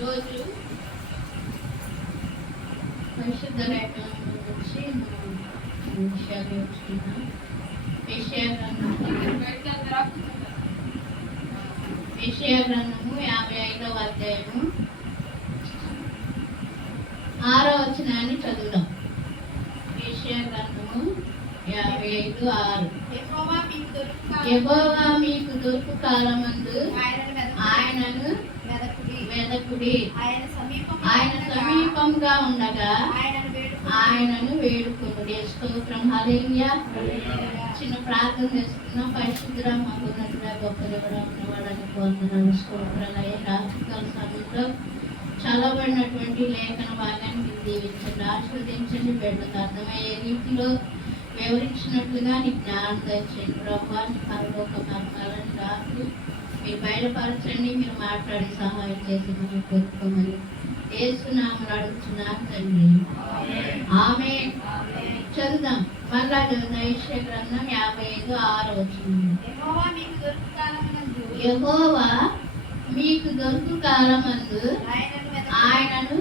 రోజు పరిశుద్ధ లేఖనం గురించి మనం విషయాలు నేర్చుకున్నాం. యెషయా గ్రంథము 55వ అధ్యాయము 6వ వచనాన్ని చదువుదాం. యెషయా గ్రంథము 55:6. యెహోవా మీకు దొరుకు కాలమందు ఆయనను వెదకుడి, ఆయన సమీపంగా ఉండగా ఆయనను వేడుకొనుడి. స్తోత్రం. హల్లెలూయా. చిన్న ప్రార్థన చేసుకున్నాం. పరిశుద్ధుడా, మహోన్నతుడా, గొప్ప దేవుడా ఉన్నవాడని వందనాలు. స్తోత్రాలయ్య. రాత్రికాల సమయంలో చదవబడినటువంటి లేఖన భాగాన్ని మీరు దీవించండి, ఆశీర్వదించండి. బిడ్డకు అర్థమయ్యే రీతిలో వివరించినట్లుగా నీ జ్ఞానం దయచేయండి ప్రభా. నీ పరలోక మార్గాలను రాత్రి మీరు బయలుపరచండి. మీరు మాట్లాడి సహాయం చేసి మనం కోరుకోమని యేసునామమున అడుగుతున్నాను తండ్రి. ఆమేన్. చదువుదాం. మళ్ళా చదువుదాం. యెషయా గ్రంథం 55:6 వచనం. యెహోవా మీకు దొరుకు కాలమందు ఆయనను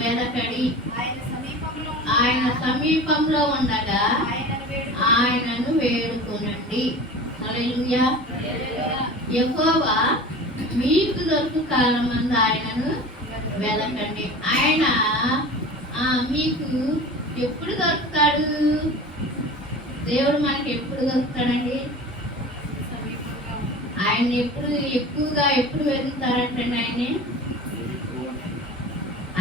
వెదకడి, ఆయన సమీపంలో ఉండగా ఆయనను వేడుకొనండి. హల్లెలూయా. యెహోవా మీకు దొరుకు కాలమందు ఆయనను వెదకండి. ఆయన మీకు ఎప్పుడు దొరుకుతాడు? దేవుడు మనకి ఎప్పుడు దొరుకుతాడండి? ఆయన ఎప్పుడు ఎప్పుడు వెతుకుతారంటండి?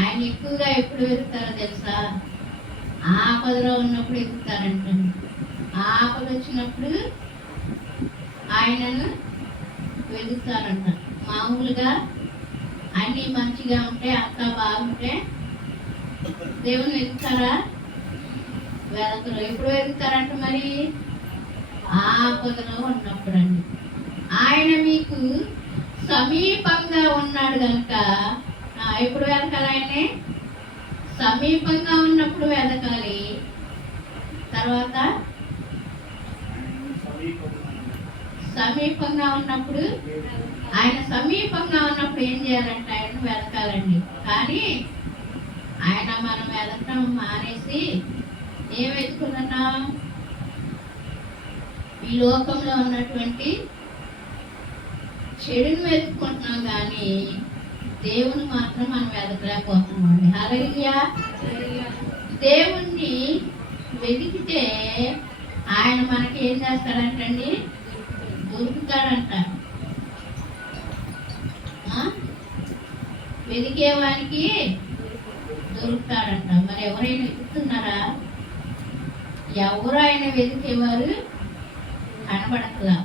ఆయన ఎక్కువగా ఎప్పుడు వెతుకుతారో తెలుసా? ఆపదలో ఉన్నప్పుడు వెతుకుతారంటండి. ఆపద వచ్చినప్పుడు ఆయనను వెతుకుతారంట. మామూలుగా అన్నీ మంచిగా ఉంటే, అంతా బాగుంటే దేవుని వెతుకుతారా? వెతకరు. ఎప్పుడు వెతుకుతారంట? మరి ఆపదలో ఉన్నప్పుడు అండి. ఆయన మీకు సమీపంగా ఉన్నాడు కనుక ఎప్పుడు వెతకాలి? ఆయనే సమీపంగా ఉన్నప్పుడు వెతకాలి. తర్వాత సమీపంగా ఉన్నప్పుడు ఆయన సమీపంగా ఉన్నప్పుడు ఏం చేయాలంటే ఆయనను వెతకాలండి. కానీ ఆయన మనం వెతకడం మానేసి ఏం వెతుకుతున్నాం? ఈ లోకంలో ఉన్నటువంటి చెడుని వెతుక్కుంటున్నాం, కానీ దేవుని మాత్రం మనం వెతకలేకపోతున్నాం అండి. హల్లెలూయా. దేవుణ్ణి వెతికితే ఆయన మనకి ఏం చేస్తాడంటండి? దొరుకుతాడంట. వెతికేవానికి దొరుకుతాడంట. మరి ఎవరైనా వెతుకుతున్నారా? ఎవరు ఆయన వెతికేవారు కనబడట్లా.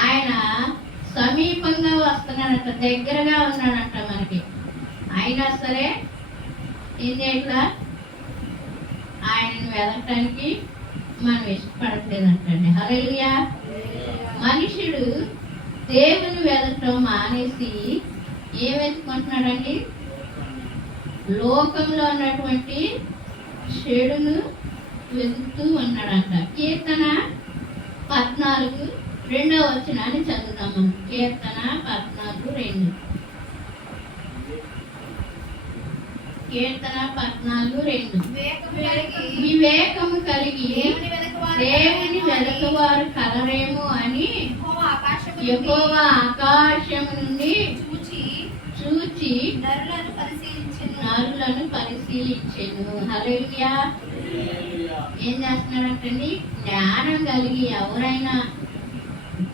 ఆయన సమీపంగా వస్తున్నాడంట, దగ్గరగా ఉన్నాడంట మనకి. అయినా సరే ఏం చేయట్లా? ఆయనను వెతకటానికి మనం ఇష్టపడట్లేదంటండి. హల్లెలూయా. మనుషుడు దేవుని వెతకటం మానేసి ఏం వెతుకుంటున్నాడండి? లోకంలో ఉన్నటువంటి చెడును వెతుకుతూ ఉన్నాడంట. కీర్తన 14:2 వచనాన్ని చదువుతాము. కీర్తన 14:2. కీర్తన 14:2. వివేకము కలిగి దేవుని వెతకువారు కలరేమో అని యెహోవా ఆకాశము నుండి చూచి నరులను పరిశీలించెను. హల్లెలూయా. ఏం చేస్తున్నాడంటండి? జ్ఞానం కలిగి, ఎవరైనా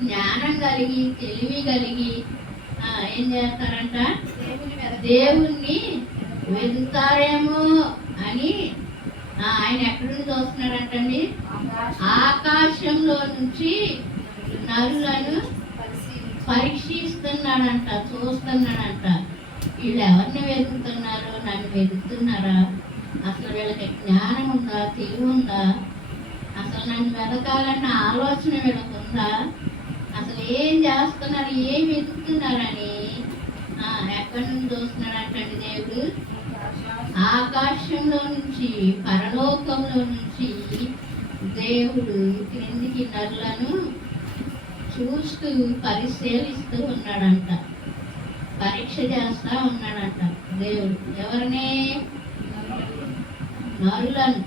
జ్ఞానం కలిగి, తెలివి కలిగి ఏం చేస్తారంట? దేవుణ్ణి వెతుకుతారేమో అని ఆయన ఎక్కడి నుంచి చూస్తున్నాడంటండి? ఆకాశంలో నుంచి నరులను పరీక్షిస్తున్నాడంట, చూస్తున్నాడంట. వీళ్ళు ఎవరిని వెతుకుతున్నారు? నన్ను వెతుకుతున్నారా? అసలు వీళ్ళకి జ్ఞానం ఉందా? తెలివి ఉందా? అసలు నన్ను వెతకాలన్న ఆలోచన వీళ్ళకి ఉందా? అసలు ఏం చేస్తున్నారు? ఏం వెతుకుతున్నారని ఎక్కడి నుంచి చూస్తున్నాడంటండి దేవుడు? ఆకాశంలో నుంచి, పరలోకంలో నుంచి దేవుడు క్రిందికి నరులను చూస్తూ పరిశీలిస్తూ ఉన్నాడంట. పరీక్ష చేస్తా ఉన్నాడంట దేవుడు. ఎవరిని? నరులను.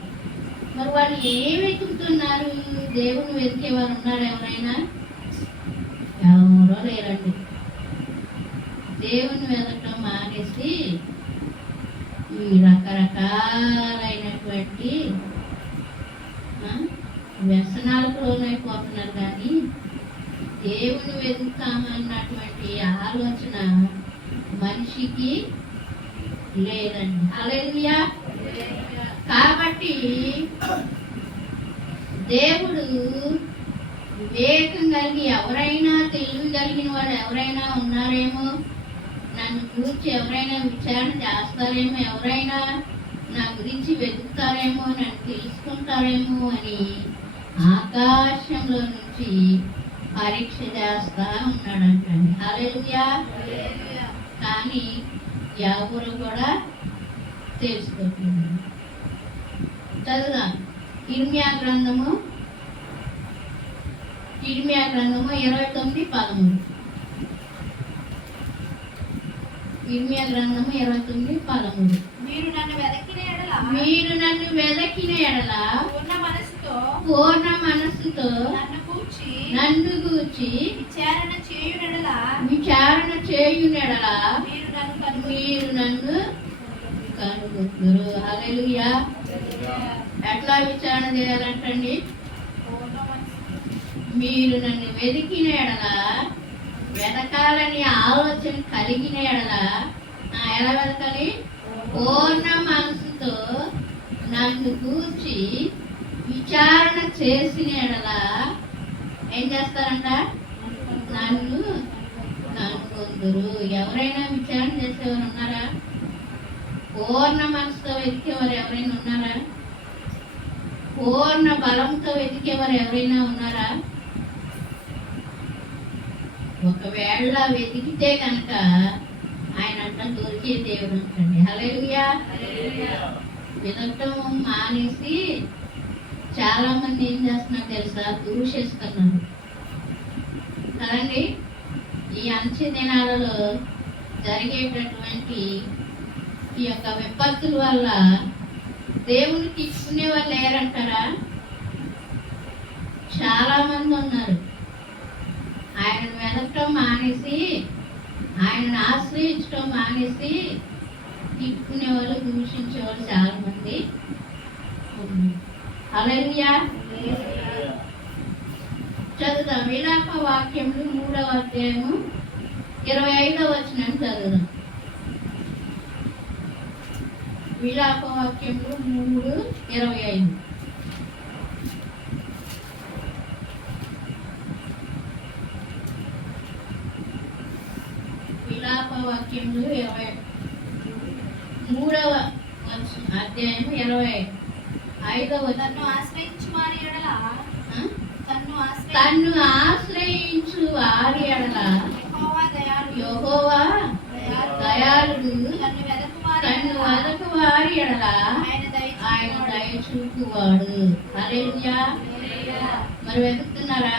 మరి వాళ్ళు ఏం వెతుకుతున్నారు? దేవుని వెతికే వారు ఉన్నారు ఎవరైనా? ఎవరో లేరండి. దేవుని వెతకడం మానేసి ఈ రకరకాలైనటువంటి వ్యసనాలకు లోనైపోతున్నారు. కానీ దేవుని వెతుకుతామన్నటువంటి ఆలోచన మనిషికి లేదండి. హల్లెలూయా. కాబట్టి దేవుడు వివేకం కలిగి ఎవరైనా, తెలివి కలిగిన వాడు ఎవరైనా ఉన్నారేమో, నన్ను గురించి ఎవరైనా విచారణ చేస్తారేమో, ఎవరైనా నా గురించి వెతుకుతారేమో, నన్ను తెలుసుకుంటారేమో అని ఆకాశంలో నుంచి పరీక్ష చేస్తా ఉన్నాడంటండి. హల్లెలూయా. కానీ ఎవరు కూడా తెలుసుకోలేదు. చదువుదాం. ఇర్మియా గ్రంథము 29:13. ఇర్మియా గ్రంథము 29:13. మీరు నన్ను వెదకిన ఎడల పూర్ణ మనస్సుతో నన్ను గూర్చి విచారణ చేయునెడల మీరు నన్ను కనుగొందురు. హల్లెలూయా. ఎట్లా విచారణ చేయాలంటండి? మీరు నన్ను వెతికిన ఎడల, వెతకాలని ఆలోచన కలిగిన ఎడల, ఎలా వెతకాలి? పూర్ణ మనసుతో నన్ను కూర్చి విచారణ చేసిన ఎడల ఏం చేస్తారంట? నన్ను కనుగొందురు. ఎవరైనా విచారణ చేసేవారు ఉన్నారా? పూర్ణ మనసుతో వెతికేవారు ఎవరైనా ఉన్నారా? పూర్ణ బలంతో వెతికేవారు ఎవరైనా ఉన్నారా? ఒకవేళ వెతికితే కనుక ఆయన అంట దొరికే దేవుడు అంటండి. హల్లెలూయా. వెతకటం మానేసి చాలా మంది ఏం చేస్తున్నారు తెలుసా? దూషిస్తున్నారు కదండి. ఈ అంచె దినాలలో జరిగేటటువంటి ఈ యొక్క విపత్తుల వల్ల దేవునికి ఇచ్చుకునే వాళ్ళు లేరంటారా? చాలా మంది ఉన్నారు. ఆయనను వెతకటం మానేసి, ఆయనను ఆశ్రయించడం మానేసి తిట్టుకునే వాళ్ళు, దూషించే వాళ్ళు చాలా మంది ఉన్నారు. హల్లెలూయా. చదువుదాం. విలాప వాక్యములు 3వ అధ్యాయము 25వ వచనం చదువుదాం. విలాప వాక్యములు 3:25. విలాప వాక్యములు 3వ అధ్యాయం 25వ. తన్ను ఆశ్రయించు వారి ఎడల యెహోవా దయాళుడు, తన్ను వెదకు వారి ఎడల ఆయన దయ చూపువాడు. హల్లెలూయా. మరి వెతుకుతున్నారా?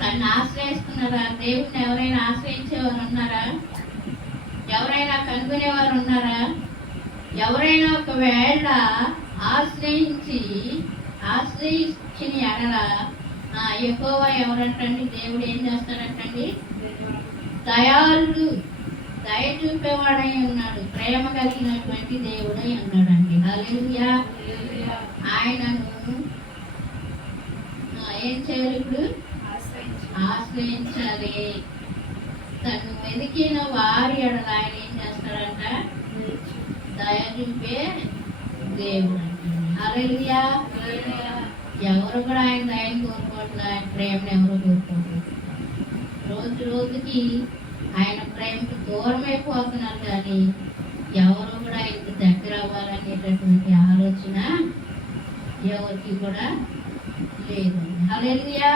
తన్ను ఆశ్రయిస్తున్నారా? దేవుడిని ఎవరైనా ఆశ్రయించేవారు ఉన్నారా? ఎవరైనా కనుగొనేవారు ఉన్నారా? ఎవరైనా ఒకవేళ ఆశ్రయించిన ఎడల యెహోవా ఎవరంటండి? దేవుడు ఏం చేస్తాడంటండి? దయాళుడు, దయ చూపేవాడై ఉన్నాడు, ప్రేమ కలిగినటువంటి దేవుడై ఉన్నాడండి. హల్లెలూయా. ఆయనను ఏం చేయాలి? ఇప్పుడు ఆశ్రయించాలి. తను వెతికిన వారి ఎడల ఆయన ఏం చేస్తాడంట? దయ చూపే దేవుడు అండి. హల్లెలూయా. ఎవరు కూడా ఆయన దయని కోరుకోవట్లేదు, ఆయన ప్రేమను ఎవరు కోరుకోవట్లేదు. రోజు రోజుకి ఆయన ప్రేమకు దూరం అయిపోతున్నారు. కానీ ఎవరు కూడా ఆయనకు దగ్గర అవ్వాలనేటటువంటి ఆలోచన ఎవరికి కూడా లేదు. హల్లెలూయా.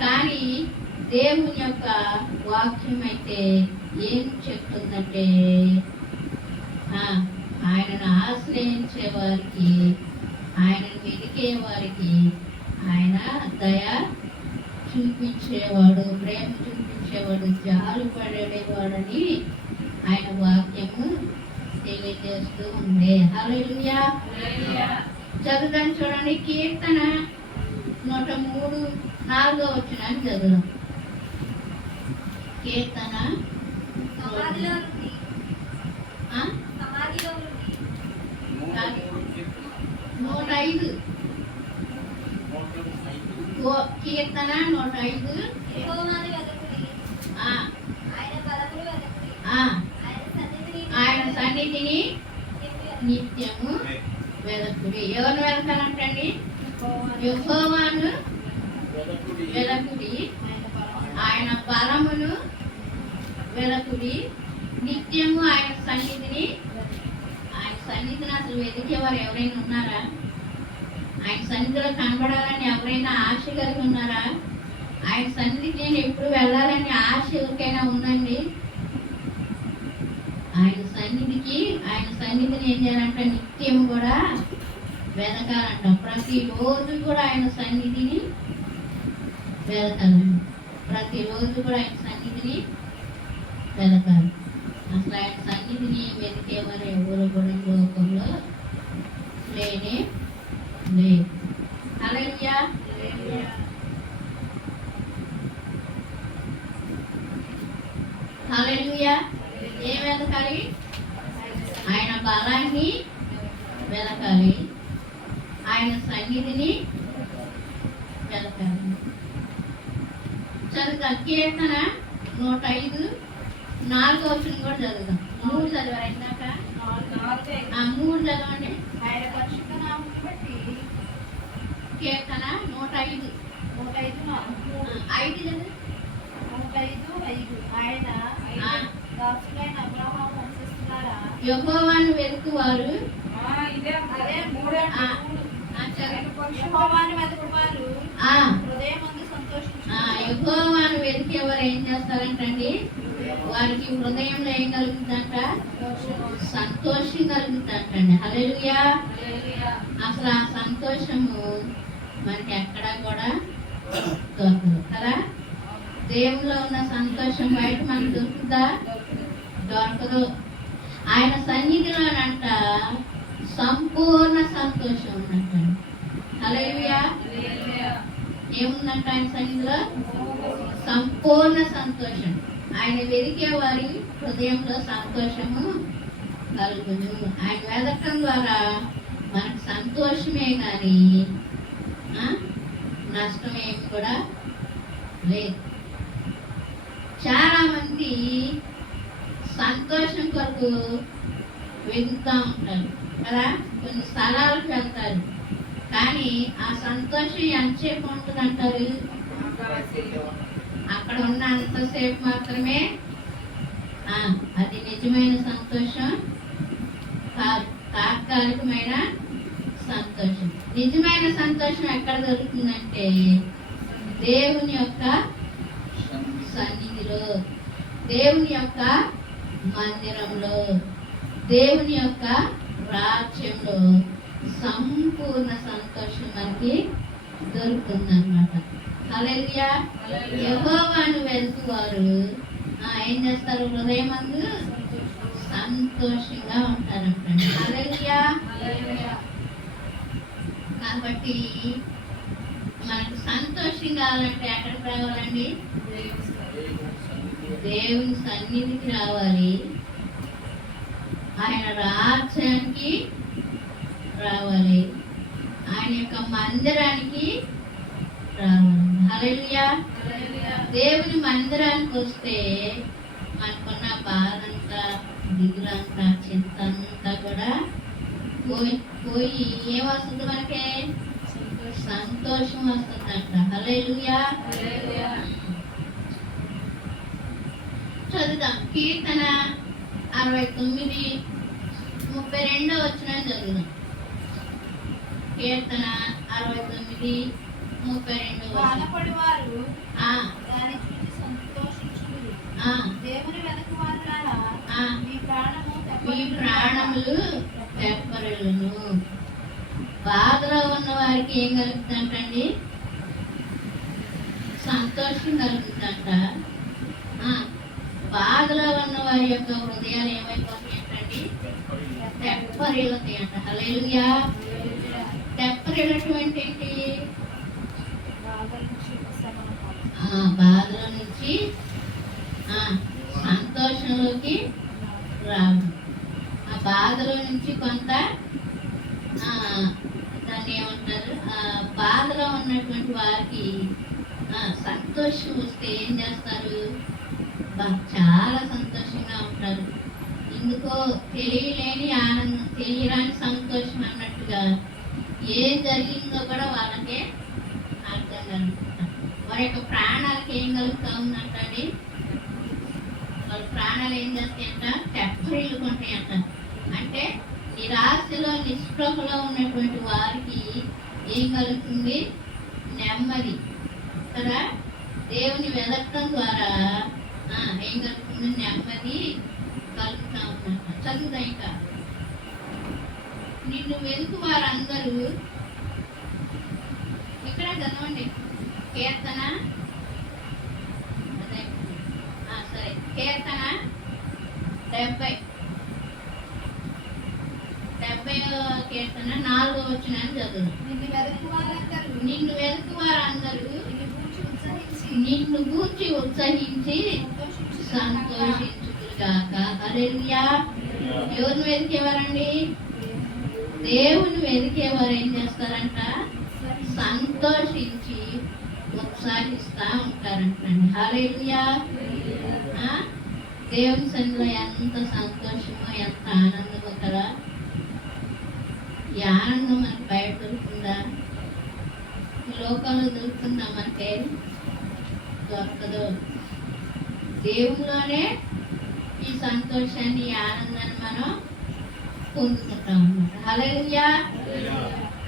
కానీ దేవుని యొక్క వాక్యం అయితే ఏం చెప్తుందంటే, ఆయనను ఆశ్రయించే వారికి, ఆయనను వెతికే వారికి ఆయన దయ చూపించేవాడు, ప్రేమ చూపించేవాడు. ఓదార్చేవాడు, జాలుపడేవాడని ఆయన వాక్యము తెలియజేస్తూ ఉంది. హల్లెలూయా. చదువుదాం చూడండి. కీర్తన 103:4 చదువుదాం. కీర్తన సమాధిలో నుండి ఆ? సమాధిలో నుండి 105. కీర్తన 105. యెహోవాను వెదకుడి, ఆ, ఆయన పదములు వెదకుడి, ఆ, ఆయన సన్నిధిని నిత్యము వెదకుడి. ఎవరు వెదకాలంటండి? యెహోవాను వెదకుడి, ఆయన బలమును వెదకుడి, నిత్యము ఆయన సన్నిధిని అసలు వెతికేవారు ఎవరైనా ఉన్నారా? ఆయన సన్నిధిలో కనబడాలని ఎవరైనా ఆశ కలిగి ఉన్నారా? ఆయన సన్నిధికి నేను ఎప్పుడు వెళ్ళాలని ఆశ ఎవరికైనా ఉందండి? ఆయన సన్నిధిని ఏం చేయాలంట? నిత్యం కూడా వెతకాలంట. ప్రతిరోజు కూడా ఆయన సన్నిధిని వెతకాలండి. ప్రతిరోజు కూడా ఆయన సన్నిధిని వెతకాలి. అసలు ఆయన సన్నిధిని వెతికేవారు ఎవరు కూడా లోకంలో లేనే లేదు. హల్లెలూయా. హల్లెలూయా. ఏం వెతకాలి? ఆయన బలాన్ని వెతకాలి, ఆయన సన్నిధిని వెతకాలి. చదువుతాం. కీర్తన 105:4 కూడా చదువుతాం. 3 చదివారు ఇందాక. 3 చదవండి. ఆయన పరిశుద్ధ నామమును బట్టి కీర్తన 105. 5 చదువు. 105:5 ఆయన దాసులైన అబ్రహాము వంశస్థులారా, యెహోవాను వెతుకువారు. అదే మూడు యెహోవాను వెతుకువారు హృదయమందు సంతోషించు. యెహోవాను వెతికేవారు ఏం చేస్తారంటండి? వారికి హృదయంలో ఏం కలుగుతుందంట? సంతోషం కలుగుతుందంటండి. హల్లెలూయా. అసలు ఆ సంతోషము మనకి ఎక్కడా కూడా దొరకదు కదా. దేవుల్లో ఉన్న సంతోషం బయట మనకు దొరుకుతుందా? దొరకదు. ఆయన సన్నిధిలోనంట సంపూర్ణ సంతోషం ఉన్నట్టండి. హల్లెలూయా. ఏముందంట ఆయన సన్నిధిలో? సంపూర్ణ సంతోషం. ఆయన వెతికే వారి హృదయంలో సంతోషము కలుగును. ఆయన వెతకడం ద్వారా మనకు సంతోషమే కానీ నష్టమేమి కూడా లేదు. చాలా మంది సంతోషం కొరకు వెతుకుతూ ఉంటారు కదా. కొన్ని స్థలాలకు వెళ్తారు, కానీ ఆ సంతోషం ఎంతసేపు ఉంటుంది అంటారు? అక్కడ ఉన్న అంతసేపు మాత్రమే. అది నిజమైన సంతోషం కాదు, తాత్కాలికమైన సంతోషం. నిజమైన సంతోషం ఎక్కడ దొరుకుతుందంటే దేవుని యొక్క సన్నిధిలో, దేవుని యొక్క మందిరంలో, దేవుని యొక్క రాజ్యంలో సంపూర్ణ సంతోషం మనకి దొరుకుతుందన్నమాట. హల్లెలూయా. యెహోవాను వెతుకువారు ఏం చేస్తారు? హృదయమందు సంతోషంగా ఉంటారంట. హల్లెలూయా. కాబట్టి మనకు సంతోషం కావాలంటే ఎక్కడికి రావాలండి? దేవుని సన్నిధికి రావాలి, ఆయన రాజ్యానికి రావాలి, ఆయన యొక్క మందిరానికి రావాలి. హల్లెలూయా. దేవుని మందిరానికి వస్తే మనకున్న బాధంతా, దిగులంతా, చింతంతా కూడా పోయి ఏమొస్తుంది? మనకే సంతోషం వస్తుందంట. హల్లెలూయా. చదువుదాం. కీర్తన 69:32 చదువుదాం. కీర్తన 69:32. బాధపడి వారు ఆ దాన్ని చూసి సంతోషించుదురు. ఆ దేవుని వెతుకువారులారా, మీ ప్రాణములు తెప్పరులను. బాధలో ఉన్న వారికి ఏం కలుగుతుందంటండి? సంతోషం కలుగుతుందంట. ఆ, బాధలో ఉన్న వారి యొక్క హృదయాలు ఏమైపోతాయంటండి? తెప్పరిల్లుతాయంట. హల్లెలూయా. తెప్పరిల్లటం అంటే ఏంటి? బాధల నుంచి సంతోషంలోకి రావడం. ఆ బాధలో నుంచి కొంత దాన్ని ఏమంటారు, బాధలో ఉన్నటువంటి వారికి సంతోషం వస్తే ఏం చేస్తారు? చాలా సంతోషంగా ఉంటారు. ఎందుకో తెలియలేని ఆనందం, తెలియరాని సంతోషం అన్నట్టుగా ఏం జరిగిందో కూడా వాళ్ళకే అర్థం కలుగుతారు. వారి యొక్క ప్రాణాలకి ఏం కలుగుతా ఉందంటండి? వాళ్ళ ప్రాణాలు ఏం చేస్తాయంట? తెప్పరిల్లుకుంటాయంట. అంటే నిరాశలో నిస్పృహలో ఉన్నటువంటి వారికి ఏం కలుగుతుంది? నెమ్మది కదా. దేవుని వెదకడం ద్వారా ఏం కలుగుతుంది? నెమ్మది కలుగుతా ఉందంట. చదువుతా ఇంకా, నిన్ను వెతుకు వారందరూ, ఇక్కడ చదవండి కీర్తన, సరే కీర్తన 70 కీర్తన 4వ వచనాన్ని చదువు. నిన్ను వెతుకు వారందరూ నిన్ను గూర్చి ఉత్సహించి సంతోషించుగాక. హల్లెలూయా. ఎవరిని వెతికేవారండి? దేవుని వెతికేవారు ఏం చేస్తారంట? సంతోషించి ఉత్సాహిస్తా ఉంటారంటండి. హల్లెలూయా. దేవుని సన్నిధిలో ఎంత సంతోషమో, ఎంత ఆనందమో కదా. ఈ ఆనందం మనకు బయట దొరుకుతుందా? ఈ లోకంలో దొరుకుతుందా? మనకే దొరకదు. దేవునిలోనే ఈ సంతోషాన్ని, ఈ ఆనందాన్ని మనం పొందుకుంటాం అన్నమాట. హల్లెలూయా.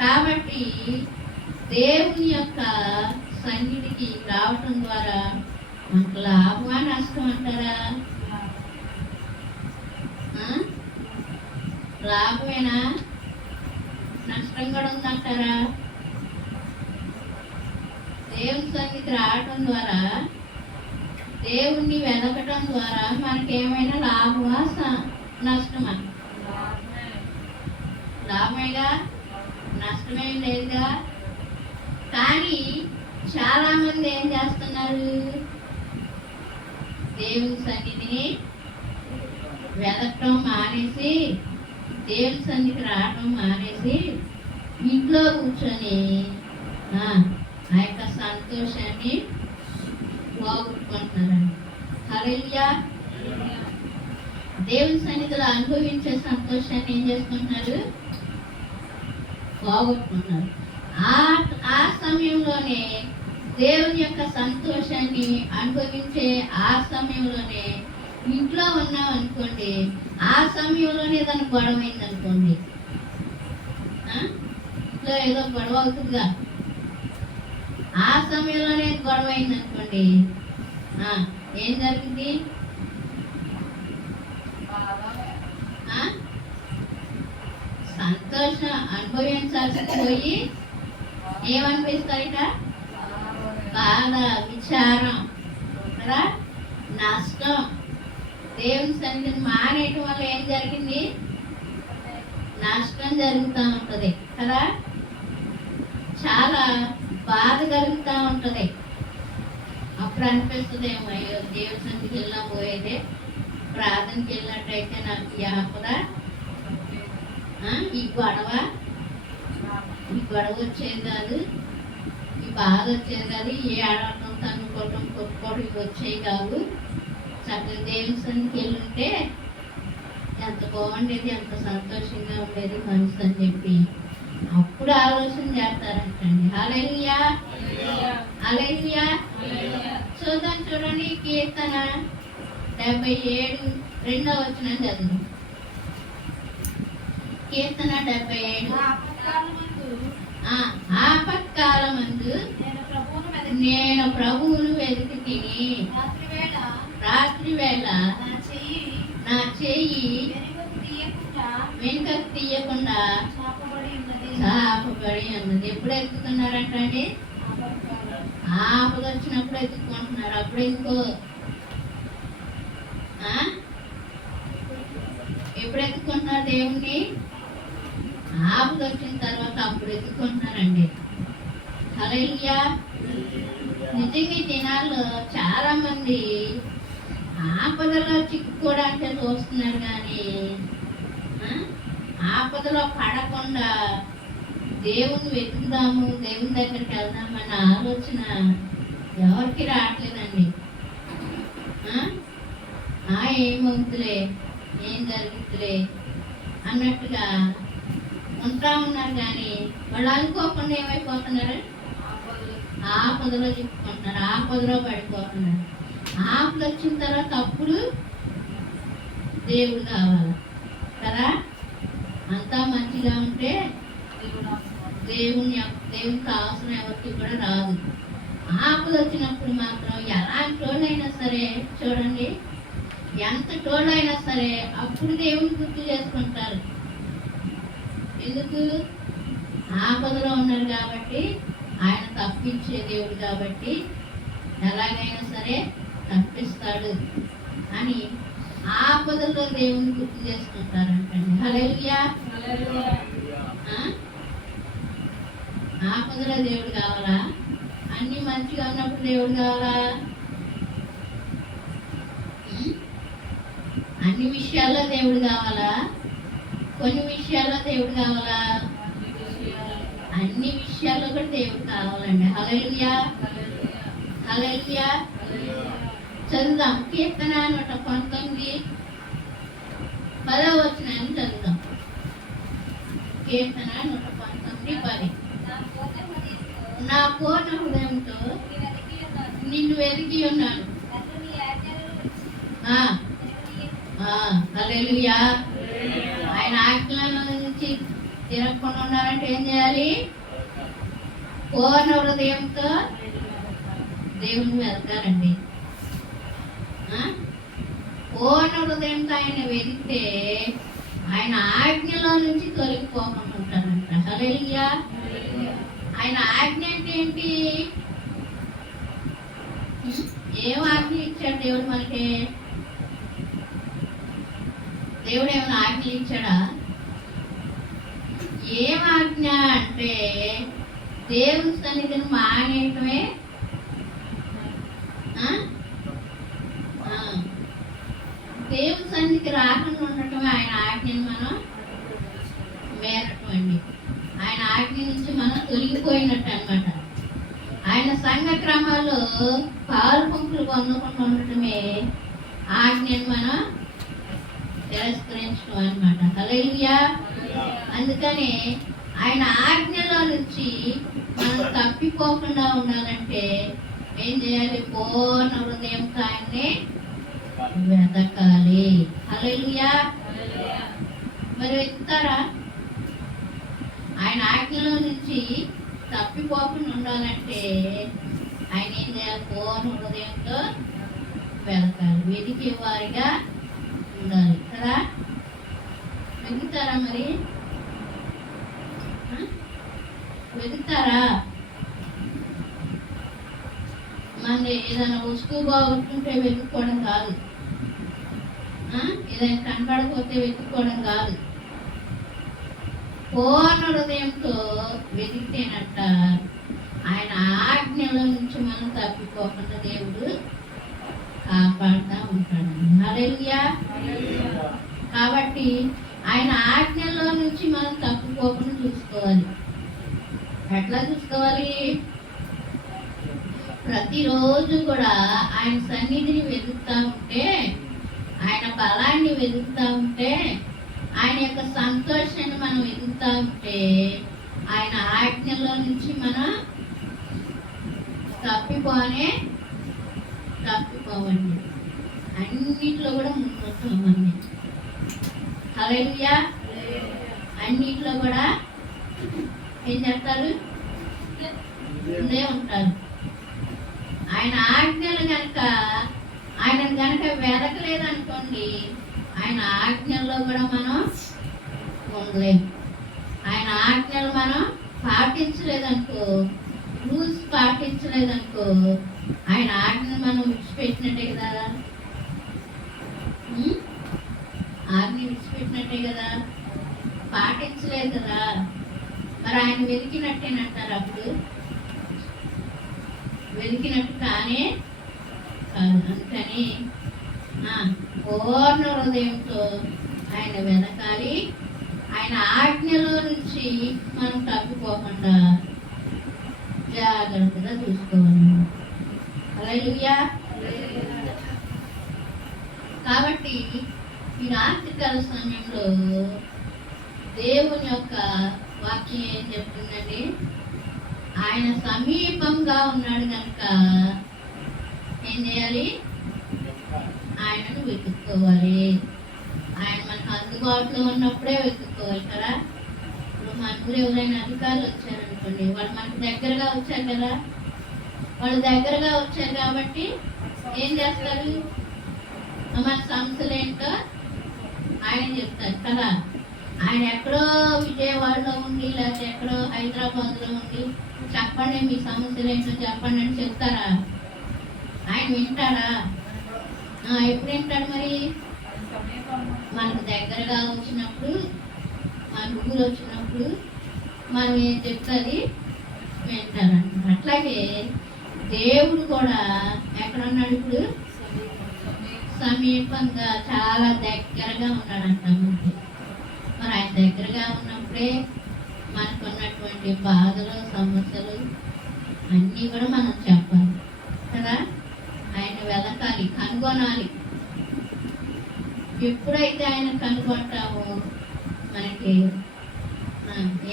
కాబట్టి దేవుని యొక్క సన్నిధికి రావటం ద్వారా మనకు లాభమా నష్టం అంటారా? లాభమేనా? నష్టం కూడా ఉందంటారా? దేవుని సన్నిధికి రావటం ద్వారా, దేవుణ్ణి వెదకటం ద్వారా మనకేమైనా లాభమా నష్టమా? లాభమేగా, నష్టమేం లేదుగా. కానీ చాలా మంది ఏం చేస్తున్నారు? దేవుని సన్నిధిని వెదకటం మానేసి, దేవుని సన్నిధికి రావటం మానేసి ఇంట్లో కూర్చొని ఆ యొక్క సంతోషాన్ని పోగొట్టుకుంటున్నారండి. హల్లెలూయా. దేవుని సన్నిధిలో అనుభవించే సంతోషాన్ని ఏం చేసుకుంటున్నారు? పోగొట్టుకుంటున్నారు. ఆ సమయంలోనే దేవుని యొక్క సంతోషాన్ని అనుభవించే ఆ సమయంలోనే ఇంట్లో ఉన్నాం అనుకోండి, ఆ సమయంలోనే దాని గొడవ అయింది అనుకోండి, ఇంట్లో ఏదో గొడవ అవుతుందిగా, ఆ సమయంలోనే గొడవ అయింది అనుకోండి, ఏం జరిగింది? సంతోషం అనుభవించాల్సి పోయి ఏమనిపిస్తాయిట? బాధ, విచారం కదా, నష్టం. దేవుని సన్నిధిని మానేయటం వల్ల ఏం జరిగింది? నష్టం జరుగుతూ ఉంటుంది కదా. చాలా బాధ కలుగుతూ ఉంటుంది. అప్పుడు అనిపిస్తుంది, ఏమో దేవుని సన్నిధికి వెళ్ళినా పోయేదే, ప్రార్థనకి వెళ్ళినట్టయితే నాకు ఈ ఆపద, ఈ గొడవ వచ్చేది కాదు, ఈ బాధ వచ్చేది కాదు, ఈ ఆడటం, తన్నుకోవటం, కొట్టుకోవడం ఇవి వచ్చేవి కాదు. చక్కగా దేవుని సన్నిధికి వెళ్ళుంటే ఎంత బాగుండేది, ఎంత సంతోషంగా ఉండేది మనసు అని చెప్పి అప్పుడు ఆలోచన చేస్తారంటండి. హల్లెలూయా. హల్లెలూయా. చూద్దాం, చూడండి కీర్తన 77 2వ వచనం చదువు. కీర్తన 77. ఆపత్కాలమందు నేను ప్రభువును వెతికి తిని, రాత్రి వేళ నా చెయ్యి వెనుకకు తీయకుండా చాపబడి ఉన్నది. ఎప్పుడు ఎత్తుకున్నారంటండి? ఆపద వచ్చినప్పుడు ఎత్తుకుంటున్నారు. అప్పుడు ఎందుకో ఎప్పుడు ఎత్తుకుంటున్నారు దేవుణ్ణి? ఆపద వచ్చిన తర్వాత అప్పుడు ఎత్తుకుంటున్నారండి. హల్లెలూయా. నిజంగా ఈ దినాల్లో చాలా మంది ఆపదలో చిక్కుకోవడానికి చూస్తున్నారు కానీ ఆపదలో పడకుండా దేవుని వెతుకుదాము, దేవుని దగ్గరికి వెళ్దామన్న ఆలోచన ఎవరికి రావట్లేదండి. ఏమవుతులే, ఏం జరుగుతులే అన్నట్టుగా ఉంటా ఉన్నారు కానీ వాళ్ళు అనుకోకుండా ఏమైపోతున్నారు? ఆపదలో చిక్కుకుంటున్నారు, ఆపదలో పడిపోతున్నారు. ఆపద వచ్చిన తర్వాత అప్పుడు దేవుడు కావాలి కదా. అంతా మంచిగా ఉంటే దేవునికి అవసరం ఎవరికి కూడా రాదు. ఆపద వచ్చినప్పుడు మాత్రం ఎలాంటి టోళ్ళైనా సరే చూడండి, ఎంత టోళ్ళైనా సరే అప్పుడు దేవుని గుర్తు చేసుకుంటారు. ఎందుకు? ఆపదలో ఉన్నారు కాబట్టి, ఆయన తప్పించే దేవుడు కాబట్టి ఎలాగైనా సరే తప్పిస్తాడు అని ఆపదలో దేవుని గుర్తు చేసుకుంటారంటండి. హల్లెలూయా. ఆపదలో దేవుడు కావాలా? అన్ని మంచిగా ఉన్నప్పుడు దేవుడు కావాలా? అన్ని విషయాల్లో దేవుడు కావాలా? కొన్ని విషయాల్లో దేవుడు కావాలా? అన్ని విషయాల్లో కూడా దేవుడు కావాలండి. హల్లెలూయా. హల్లెలూయా. చదువుదాం. కీర్తన 119 10వ వచనాన్ని చదువుదాం. కీర్తన 119 10. నా పూర్ణ హృదయంతో నిన్ను వెతికి ఉన్నాను. హల్లెలూయా. ఆయన ఆజ్ఞల నుంచి తిరగకుండా ఉన్నారంటే ఏం చేయాలి? పూర్ణ హృదయంతో దేవుని వెతకాలండి. పూర్ణ హృదయంతో ఆయన వెతికితే ఆయన ఆజ్ఞలో నుంచి తొలగిపోకుండా ఉంటారంట. హల్లెలూయా. ఆయన ఆజ్ఞ అంటే ఏంటి? ఏం ఆజ్ఞ ఇచ్చాడు దేవుడు మనకి? దేవుడు ఏమైనా ఆజ్ఞలు ఇచ్చాడా? ఏం ఆజ్ఞ అంటే దేవుని సన్నిధిని మానేయటమే. దేవుని సన్నిధికి రాకుండా ఉండటమే ఆయన ఆజ్ఞని మనం మేరటం అండి. ఆయన ఆజ్ఞ నుంచి మనం తొలగిపోయినట్టు అనమాట. ఆయన సంఘ క్రమాల్లో పాలు పంపులు పొందకుండా ఉండటమే ఆజ్ఞని మనం తిరస్కరించడం అనమాట. హల్లెలూయా. అందుకని ఆయన ఆజ్ఞలో నుంచి మనం తప్పిపోకుండా ఉండాలంటే ఏం చేయాలి? పూర్ణ హృదయంతో ఆయన్ని వెతకాలి. హల్లెలూయా. మరి వెతుకుతారా? ఆయన ఆజ్ఞలో నుంచి తప్పిపోకుండా ఉండాలంటే ఆయన ఏం చేయాలి? పూర్ణ హృదయంతో వెతకాలి, వెతికే వారిగా ఉండాలి కదా. వెతుకుతారా? మరి వెతుకుతారా? మన ఏదైనా వస్తువు బాగుంటుంటే వెతుక్కోవడం కాదు, ఏదైనా కనపడకపోతే వెతుక్కోవడం కాదు. పూర్ణ హృదయంతో వెతికితేనట్ట ఆయన ఆజ్ఞల నుంచి మనం తప్పిపోకుండా దేవుడు కాపాడుతూ ఉంటాడు. హల్లెలూయా. కాబట్టి ఆయన ఆజ్ఞలో నుంచి మనం తప్పిపోకుండా చూసుకోవాలి. ఎట్లా చూసుకోవాలి? ప్రతిరోజు కూడా ఆయన సన్నిధిని వెతుకుతూ ఉంటే, ఆయన బలాన్ని వెతుకుతూ ఉంటే, ఆయన యొక్క సంతోషాన్ని మనం వెతుకుతూ ఉంటే ఆయన ఆజ్ఞలో నుంచి మనం తప్పిపోవండి. అన్నిట్లో కూడా ముందుంటామండి. హల్లెలూయా. అన్నిట్లో కూడా ఏం చేస్తారు? ముందే ఉంటారు. ఆయన ఆజ్ఞలు కనుక ఆయన కనుక వెతకలేదనుకోండి, ఆయన ఆజ్ఞల్లో కూడా మనం ఉండలేము. ఆయన ఆజ్ఞలు మనం పాటించలేదనుకో, రూల్స్ పాటించలేదనుకో, ఆయన ఆజ్ఞను మనం విడిచిపెట్టినట్టే కదా. ఆజ్ఞ విడిచిపెట్టినట్టే కదా, పాటించలేదు కదా, మరి ఆయన వెతికినట్టేనంటారు. అప్పుడు వెతికినట్టు కానే కాదు. అందుకని పూర్ణ హృదయంతో ఆయన వెనకాలి. ఆయన ఆజ్ఞలో నుంచి మనం తప్పిపోకుండా జాగ్రత్తగా చూసుకోవాలి. హల్లెలూయా. కాబట్టి ఈ రాత్రికాల సమయంలో దేవుని యొక్క వాక్యం ఏం చెప్తుందండి? ఆయన సమీపంగా ఉన్నాడు కనుక ఏం చేయాలి? ఆయనను వెతుక్కోవాలి. ఆయన మనకు అందుబాటులో ఉన్నప్పుడే వెతుక్కోవాలి కదా. ఇప్పుడు మన ఊరు ఎవరైనా అధికారులు వచ్చారనుకోండి, వాళ్ళు మనకు దగ్గరగా వచ్చారు కదా. వాళ్ళు దగ్గరగా వచ్చారు కాబట్టి ఏం చేస్తారు? మన సమస్యలు ఏంటో ఆయన చెప్తారు కదా. ఆయన ఎక్కడో విజయవాడలో ఉండి లేకపోతే ఎక్కడో హైదరాబాద్లో ఉండి చెప్పండి మీ సమస్యలు ఏంటో చెప్పండి అని చెప్తారా? ఆయన వింటాడా? ఎప్పుడు వింటాడు? మరి మనకు దగ్గరగా వచ్చినప్పుడు, మన ఊరు వచ్చినప్పుడు మనం ఏం చెప్తుంది వింటారంట. అట్లాగే దేవుడు కూడా ఎక్కడున్నాడు? ఇప్పుడు సమీపంగా చాలా దగ్గరగా ఉన్నాడంట మనకి. మరి ఆయన దగ్గరగా ఉన్నప్పుడే మనకు ఉన్నటువంటి బాధలు, సమస్యలు అన్నీ కూడా మనం చెప్పాలి కదా. ఆయన వెతకాలి, కనుగొనాలి. ఎప్పుడైతే ఆయన కనుగొంటామో మనకి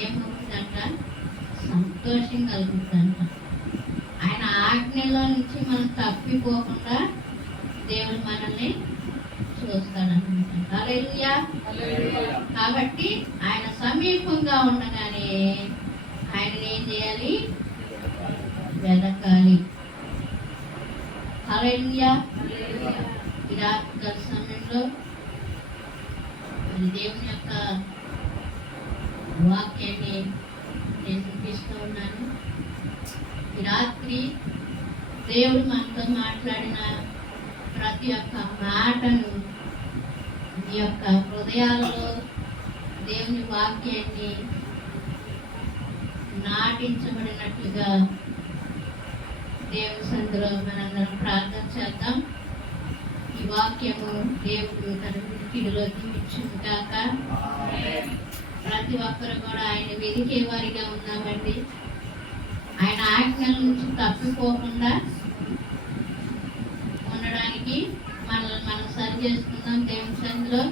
ఏమవుతుందంట? సంతోషం కలుగుతుందంట. ఆయన ఆజ్ఞలో నుంచి మనం తప్పిపోకుండా దేవుడు మనల్ని చూస్తాడనమాట. హల్లెలూయా. కాబట్టి ఆయన సమీపంగా ఉండగానే ఆయన ఏం చేయాలి? వెతకాలి. హల్లెలూయా. ఈ రాత్రి సమయంలో దేవుని యొక్క వాక్యాన్ని నేను చూపిస్తూ ఉన్నాను. ఈ రాత్రి దేవుడు మనతో మాట్లాడిన ప్రతి ఒక్క మాటను మీ యొక్క హృదయాలలో దేవుని వాక్యాన్ని నాటించబడినట్లుగా దేవుని సన్నిధిలో మనందరం ప్రార్థన చేద్దాం. ఈ వాక్యము దేవుడు తన వినికిడిలో దీవించును గాక. ప్రతి ఒక్కరు కూడా ఆయన వెదికే వారిగా ఉన్నామండి. ఆయన ఆజ్ఞల నుంచి తప్పిపోకుండా ఉండడానికి మనల్ని మనం సరి చేసుకుందాం. దేవుని సన్నిధిలో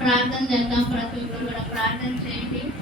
ప్రార్థన చేద్దాం. ప్రతి ఒక్కరు కూడా ప్రార్థన చేయండి.